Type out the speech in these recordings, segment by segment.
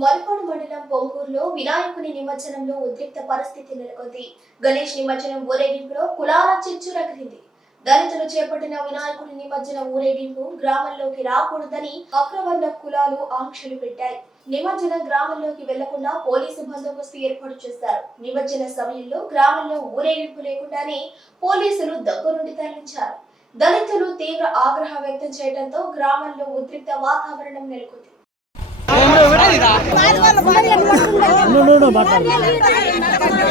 మల్కోడు మండలం పొంగూరులో వినాయకుని నిమజ్జనంలో ఉద్రిక్త పరిస్థితి నెలకొంది. గణేష్ నిమజ్జనం ఊరేగింపులో కులాల చిచ్చు రగిలింది. దళితులు చేపట్టిన వినాయకుని నిమజ్జన ఊరేగింపు గ్రామంలోకి రాకూడదని అగ్రవర్ణ కులాలు ఆంక్షలు పెట్టాయి. నిమజ్జనం గ్రామంలోకి వెళ్ళకుండా పోలీసు బందోబస్తు ఏర్పాటు చేశారు. నిమజ్జన సమయంలో గ్రామంలో ఊరేగింపు లేకుండానే పోలీసులు దగ్గరుండి తరలించారు. దళితులు తీవ్ర ఆగ్రహం వ్యక్తం చేయడంతో గ్రామంలో ఉద్రిక్త వాతావరణం నెలకొంది.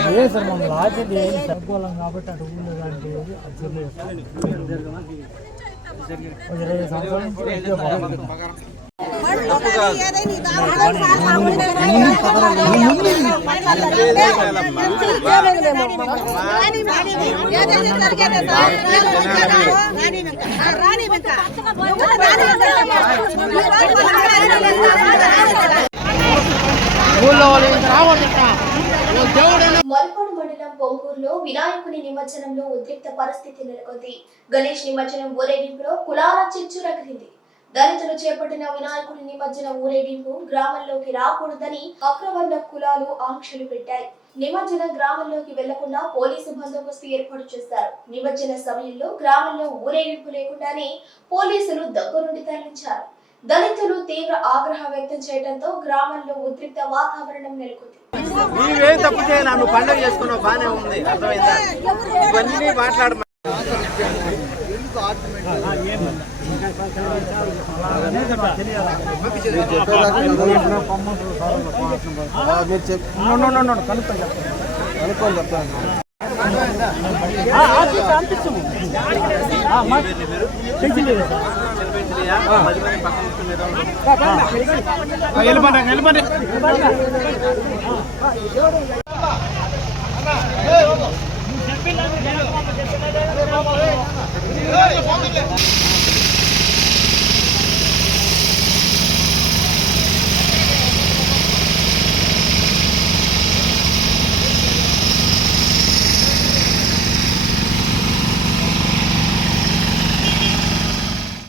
ఏ సార్ మమ్మల్ని ఆచింది ఏం సరిపోలేం కాబట్టి అటు ఊళ్ళో దానికి అది చెల్లేదు ఒక ఇరవై సంవత్సరాల నుంచి ఇదే బాగుంది. మండలం పొంగూరులో వినాయకుని నిమజ్జనంలో ఉద్రిక్త పరిస్థితి నెలకొంది. గణేష్ నిమజ్జనం ఊరేగింపులో కులాల చిచ్చు రగిలింది. దళితులు చేపట్టిన వినాయకుని నిమజ్జన ఊరేగింపు గ్రామంలోకి రాకూడదని అగ్రవర్ణ కులాలు ఆంక్షలు పెట్టాయి. నిమజ్జనం గ్రామంలోకి వెళ్ళకుండా పోలీసు బందోబస్తు ఏర్పాటు చేశారు. నిమజ్జన సమయంలో గ్రామంలో ఊరేగింపు లేకుండానే పోలీసులు దగ్గరుండి తరలించారు. దళితులు తీవ్ర ఆగ్రహం వ్యక్తం చేయడంతో గ్రామంలో ఉద్రిక్త వాతావరణం నెలకొంది. నీవేం తప్పు చేయను నువ్వు పండుగ చేసుకున్నావు బానే ఉంది అర్థమైందా? ఇవన్నీ మాట్లాడ కనుక్కొని చెప్తాను వెళ్ళిపోండి వెళ్ళిపోండి చెప్పిన